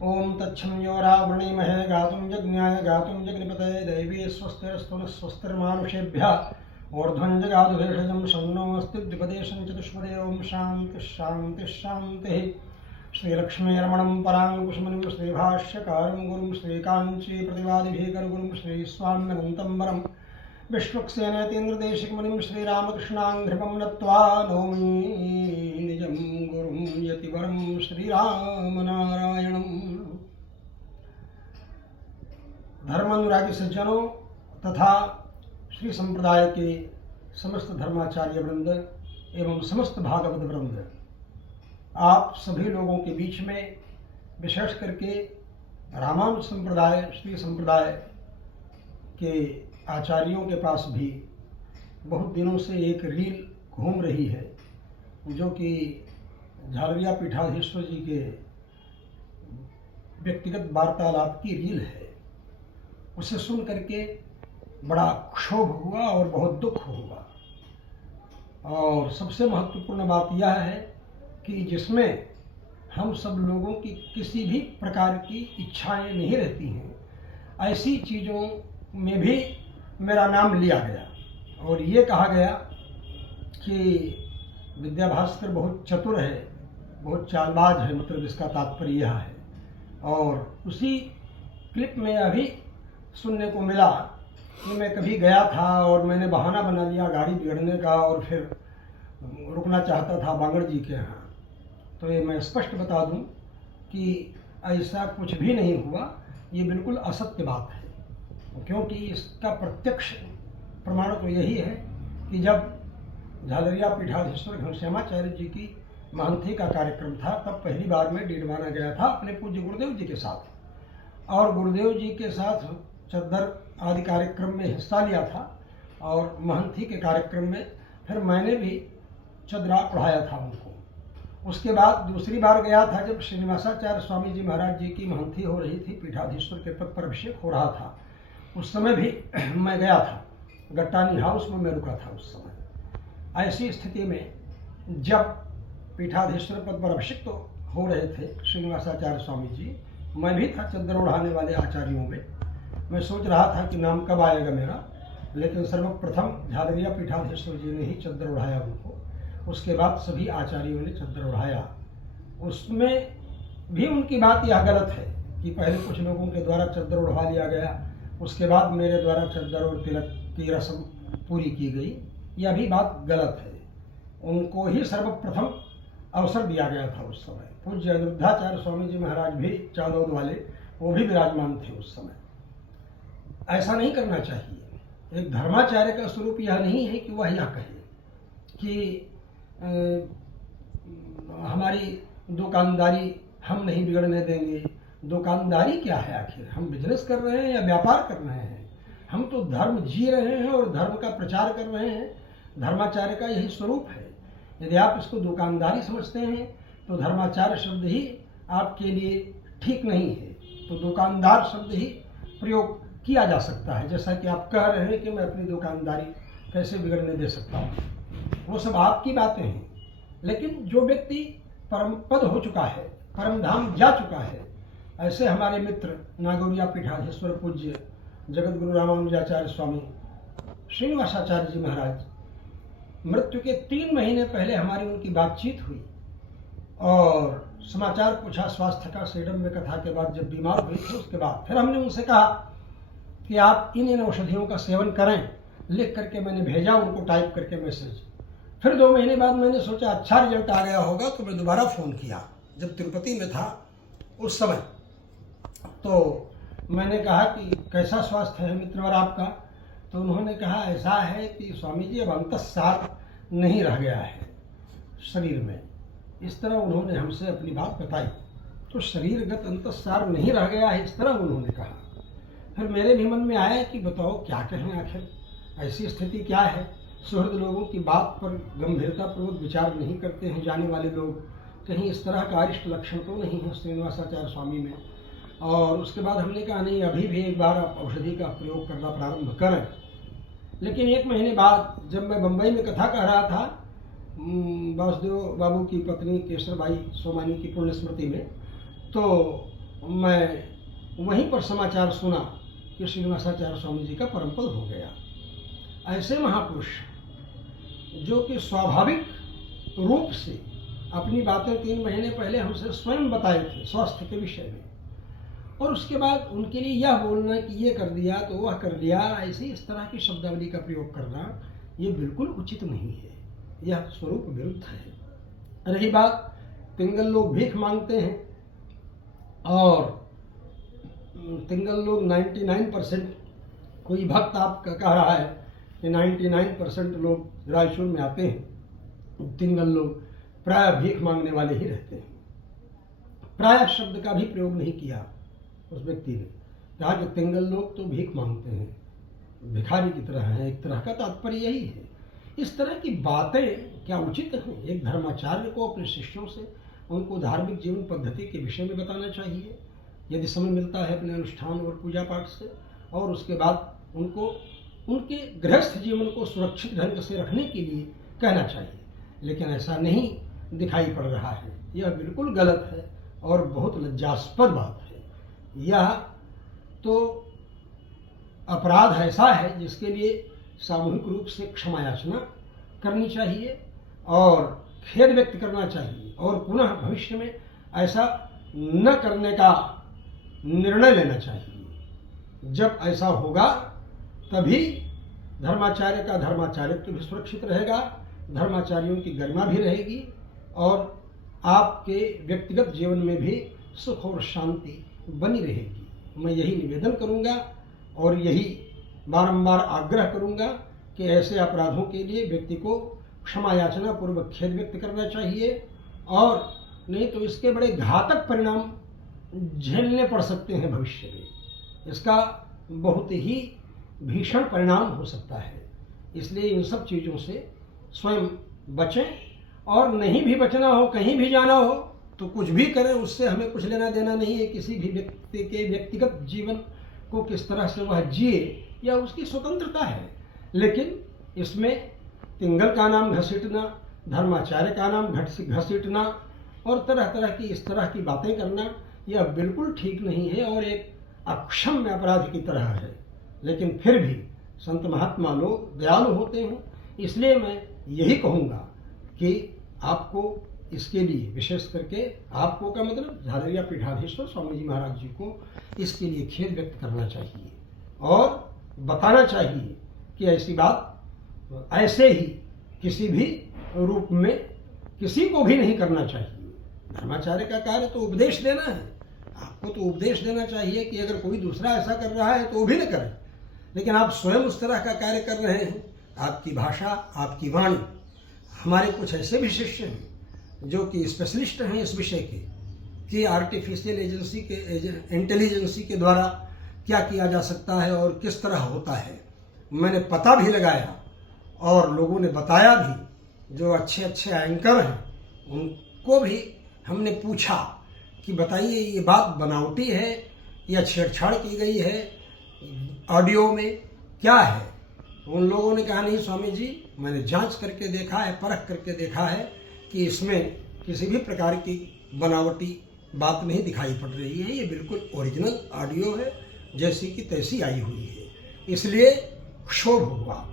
ओम तच्छं यो रावृणीमहे गातुं यज्ञाय गातुं जगन्पतये दैवी स्वस्तिरस्तु नः स्वस्तिर्मानुषेभ्यः ऊर्ध्वं जगातु भेषजं शन्नो अस्ति द्विपदेशं चतुष्पदे। ओम शांति शांति शांति। श्रीलक्ष्मीरमणं पराङ्कुशमुनिं श्रीभाष्यकारं गुरुं श्रीकाञ्चीप्रतिवादिभीकरगुरुं श्रीस्वाम्यनन्तं वरं विश्वक्सेनेतीन्द्रदेशिकमुनिं श्रीरामकृष्णाङ्घ्रिपं नत्वा नौमि निजं गुरुं यतिवरं श्रीरामनारायणम्। धर्मानुरागी सज्जनों तथा श्री संप्रदाय के समस्त धर्माचार्य वृंद एवं समस्त भागवत वृंद, आप सभी लोगों के बीच में विशेष करके रामानुज संप्रदाय श्री संप्रदाय के आचार्यों के पास भी बहुत दिनों से एक रील घूम रही है, जो कि झालरिया पीठाधीश्वर जी के व्यक्तिगत वार्तालाप की रील है। उसे सुन करके बड़ा क्षोभ हुआ और बहुत दुख हुआ। और सबसे महत्वपूर्ण बात यह है कि जिसमें हम सब लोगों की किसी भी प्रकार की इच्छाएं नहीं रहती हैं, ऐसी चीज़ों में भी मेरा नाम लिया गया और ये कहा गया कि विद्या भास्कर बहुत चतुर है, बहुत चालबाज है, मतलब इसका तात्पर्य यह है। और उसी क्लिप में अभी सुनने को मिला कि मैं कभी गया था और मैंने बहाना बना लिया गाड़ी बिगड़ने का और फिर रुकना चाहता था बांगड़ जी के यहाँ। तो ये मैं स्पष्ट बता दूं कि ऐसा कुछ भी नहीं हुआ, ये बिल्कुल असत्य बात है। क्योंकि इसका प्रत्यक्ष प्रमाण तो यही है कि जब झालरिया पीठाधीश्वर घनश्यामाचार्य जी की महंती का कार्यक्रम था, तब पहली बार मैं डीडवाना गया था अपने पूज्य गुरुदेव जी के साथ, और गुरुदेव जी के साथ चद्दर आदि कार्यक्रम में हिस्सा लिया था। और महंती के कार्यक्रम में फिर मैंने भी चद्रा पढ़ाया था उनको। उसके बाद दूसरी बार गया था जब श्रीनिवासाचार्य स्वामी जी महाराज जी की महंती हो रही थी, पीठाधीश्वर के पद पर अभिषेक हो रहा था, उस समय भी मैं गया था। गट्टानी हाउस में मैं रुका था उस समय। ऐसी स्थिति में जब पीठाधीश्वर पद पर अभिषिक्त तो हो रहे थे श्रीनिवासाचार्य स्वामी जी, मैं भी था चद्दर उड़ाने वाले आचार्यों में। मैं सोच रहा था कि नाम कब आएगा मेरा, लेकिन सर्वप्रथम झालरिया पीठाधीश्वर जी ने ही चद्दर उड़ाया उनको। उसके बाद सभी आचार्यों ने चद्दर उड़ाया। उसमें भी उनकी बात यह गलत है कि पहले कुछ लोगों के द्वारा चद्दर उड़वा लिया गया, उसके बाद मेरे द्वारा चद्दर और तिलक की रस्म पूरी की गई। यह भी बात गलत है। उनको ही सर्वप्रथम अवसर दिया गया था उस समय। पूज्य अनिरुद्धाचार्य स्वामी जी महाराज भी चांदौद वाले, वो भी विराजमान थे उस समय। ऐसा नहीं करना चाहिए। एक धर्माचार्य का स्वरूप यह नहीं है कि वह यह कहे कि हमारी दुकानदारी हम नहीं बिगड़ने देंगे। दुकानदारी क्या है आखिर? हम बिजनेस कर रहे हैं या व्यापार कर रहे हैं? हम तो धर्म जी रहे हैं और धर्म का प्रचार कर रहे हैं। धर्माचार्य का यही स्वरूप है। यदि आप इसको दुकानदारी समझते हैं तो धर्माचार्य शब्द ही आपके लिए ठीक नहीं है, तो दुकानदार शब्द ही प्रयोग किया जा सकता है। जैसा कि आप कह रहे हैं कि मैं अपनी दुकानदारी कैसे बिगड़ने दे सकता हूँ, वो सब आपकी बातें हैं। लेकिन जो व्यक्ति परम पद हो चुका है, परम धाम जा चुका है, ऐसे हमारे मित्र नागौरिया पीठाधीश्वर पूज्य जगत गुरु रामानुजाचार्य स्वामी श्रीनिवासाचार्य जी महाराज, मृत्यु के 3 महीने पहले हमारी उनकी बातचीत हुई और समाचार पूछा स्वास्थ्य का। सेडम में कथा के बाद जब बीमार हुई थी, उसके बाद फिर हमने उनसे कहा कि आप इन औषधियों का सेवन करें। लिख करके मैंने भेजा उनको, टाइप करके मैसेज। फिर 2 महीने बाद मैंने सोचा अच्छा रिजल्ट आ गया होगा, तो मैं दोबारा फ़ोन किया जब तिरुपति में था उस समय। तो मैंने कहा कि कैसा स्वास्थ्य है मित्रवर आपका? तो उन्होंने कहा ऐसा है कि स्वामी जी अब अंतस्सार नहीं रह गया है शरीर में। इस तरह उन्होंने हमसे अपनी बात बताई। तो शरीरगत अंतस्सार नहीं रह गया है, इस तरह उन्होंने कहा। फिर मेरे भी मन में आया कि बताओ क्या कहें, आखिर ऐसी स्थिति क्या है। सुहृद लोगों की बात पर गंभीरतापूर्वक विचार नहीं करते हैं जाने वाले लोग। कहीं इस तरह का अरिष्ट लक्षण तो नहीं है श्रीनिवासाचार्य स्वामी में। और उसके बाद हमने कहा नहीं, अभी भी एक बार आप औषधि का प्रयोग करना प्रारंभ करें। लेकिन 1 महीने बाद जब मैं बम्बई में कथा कह रहा था वासुदेव बाबू की पत्नी केसरबाई सोमानी की पुण्य स्मृति में, तो मैं वहीं पर समाचार सुना कि श्रीनिवासाचार्य स्वामी जी का परम पद हो गया। ऐसे महापुरुष जो कि स्वाभाविक रूप से अपनी बातें 3 महीने पहले हमसे स्वयं बताए थे स्वास्थ्य के विषय में, और उसके बाद उनके लिए यह बोलना कि ये कर दिया तो वह कर दिया, ऐसे इस तरह की शब्दावली का प्रयोग करना ये बिल्कुल उचित नहीं है, यह स्वरूप विरुद्ध है। रही बात तिंगल लोग भीख मांगते हैं, और तिंगल लोग 99% कोई भक्त आपका कह रहा है कि 99% लोग रायचूर में आते हैं, तिंगल लोग प्राय भीख मांगने वाले ही रहते हैं। प्राय शब्द का भी प्रयोग नहीं किया उस व्यक्ति ने, कहा कि तिंगल लोग तो भीख मांगते हैं, भिखारी की तरह है। एक तरह का तात्पर्य यही है। इस तरह की बातें क्या उचित हैं? एक धर्माचार्य को अपने शिष्यों से उनको धार्मिक जीवन पद्धति के विषय में बताना चाहिए, यदि समय मिलता है अपने अनुष्ठान और पूजा पाठ से, और उसके बाद उनको उनके गृहस्थ जीवन को सुरक्षित ढंग से रखने के लिए कहना चाहिए। लेकिन ऐसा नहीं दिखाई पड़ रहा है, यह बिल्कुल गलत है और बहुत लज्जास्पद बात है। यह तो अपराध ऐसा है जिसके लिए सामूहिक रूप से क्षमा याचना करनी चाहिए और खेद व्यक्त करना चाहिए, और पुनः भविष्य में ऐसा न करने का निर्णय लेना चाहिए। जब ऐसा होगा तभी धर्माचार्य का धर्माचार्यत्व भी सुरक्षित रहेगा, धर्माचार्यों की गरिमा भी रहेगी, और आपके व्यक्तिगत जीवन में भी सुख और शांति बनी रहेगी। मैं यही निवेदन करूंगा और यही बारंबार आग्रह करूंगा कि ऐसे अपराधों के लिए व्यक्ति को क्षमा याचना पूर्वक खेद व्यक्त करना चाहिए, और नहीं तो इसके बड़े घातक परिणाम झेलने पड़ सकते हैं भविष्य में। इसका बहुत ही भीषण परिणाम हो सकता है। इसलिए इन सब चीज़ों से स्वयं बचें, और नहीं भी बचना हो, कहीं भी जाना हो तो कुछ भी करें, उससे हमें कुछ लेना देना नहीं है। किसी भी व्यक्ति के व्यक्तिगत जीवन को किस तरह से वह जिए या उसकी स्वतंत्रता है, लेकिन इसमें तिंगल का नाम घसीटना, धर्माचार्य का नाम घसीटना और तरह तरह की इस तरह की बातें करना यह बिल्कुल ठीक नहीं है और एक अक्षम्य अपराध की तरह है। लेकिन फिर भी संत महात्मा लोग दयालु होते हैं, इसलिए मैं यही कहूँगा कि आपको इसके लिए विशेष करके आपको का मतलब झालरिया पीठाधीश्वर स्वामी जी महाराज जी को इसके लिए खेद व्यक्त करना चाहिए और बताना चाहिए कि ऐसी बात ऐसे ही किसी भी रूप में किसी को भी नहीं करना चाहिए। धर्माचार्य का कार्य तो उपदेश देना है, आपको तो उपदेश देना चाहिए कि अगर कोई दूसरा ऐसा कर रहा है तो वो भी न करे, लेकिन आप स्वयं उस तरह का कार्य कर रहे हैं। आपकी भाषा, आपकी वाणी, हमारे कुछ ऐसे भी शिष्य हैं जो कि स्पेशलिस्ट हैं इस विषय के कि आर्टिफिशियल इंटेलिजेंसी के द्वारा क्या किया जा सकता है और किस तरह होता है। मैंने पता भी लगाया और लोगों ने बताया भी, जो अच्छे अच्छे एंकर हैं उनको भी हमने पूछा कि बताइए ये बात बनावटी है या छेड़छाड़ की गई है ऑडियो में, क्या है। उन लोगों ने कहा नहीं स्वामी जी, मैंने जांच करके देखा है, परख करके देखा है कि इसमें किसी भी प्रकार की बनावटी बात नहीं दिखाई पड़ रही है, ये बिल्कुल ओरिजिनल ऑडियो है, जैसी की तैसी आई हुई है। इसलिए क्षोभ हुआ।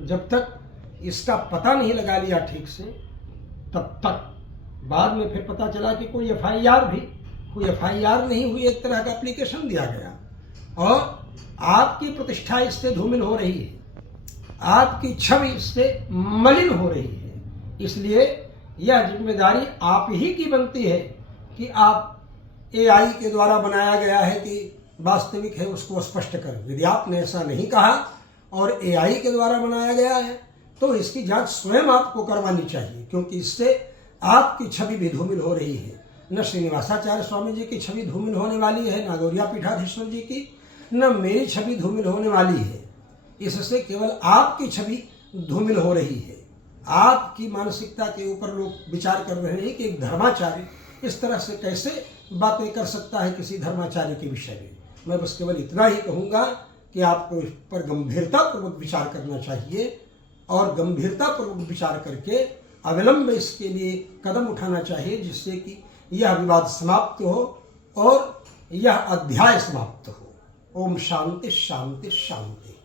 जब तक इसका पता नहीं लगा लिया ठीक से, तब तक बाद में फिर पता चला कि कोई एफआईआर नहीं हुई, एक तरह का एप्लीकेशन दिया गया और आपकी प्रतिष्ठा इससे धूमिल हो रही है, आपकी छवि इससे मलिन हो रही है। इसलिए यह जिम्मेदारी आप ही की बनती है कि आप एआई के द्वारा बनाया गया है कि वास्तविक है उसको स्पष्ट करें। यदि आपने ऐसा नहीं कहा और एआई के द्वारा बनाया गया है तो इसकी जांच स्वयं आपको करवानी चाहिए, क्योंकि इससे आपकी छवि भी धूमिल हो रही है। न श्रीनिवासाचार्य स्वामी जी की छवि धूमिल होने वाली है, न गौरिया पीठाधीश्वर जी की, न मेरी छवि धूमिल होने वाली है। इससे केवल आपकी छवि धूमिल हो रही है। आपकी मानसिकता के ऊपर लोग विचार कर रहे हैं कि एक धर्माचार्य इस तरह से कैसे बातें कर सकता है किसी धर्माचार्य के विषय में। मैं बस केवल इतना ही कहूँगा कि आपको इस पर गंभीरतापूर्वक विचार करना चाहिए और गंभीरतापूर्वक विचार करके अविलंब इसके लिए कदम उठाना चाहिए, जिससे कि यह विवाद समाप्त हो और यह अध्याय समाप्त हो। ओम शांति शांति शांति।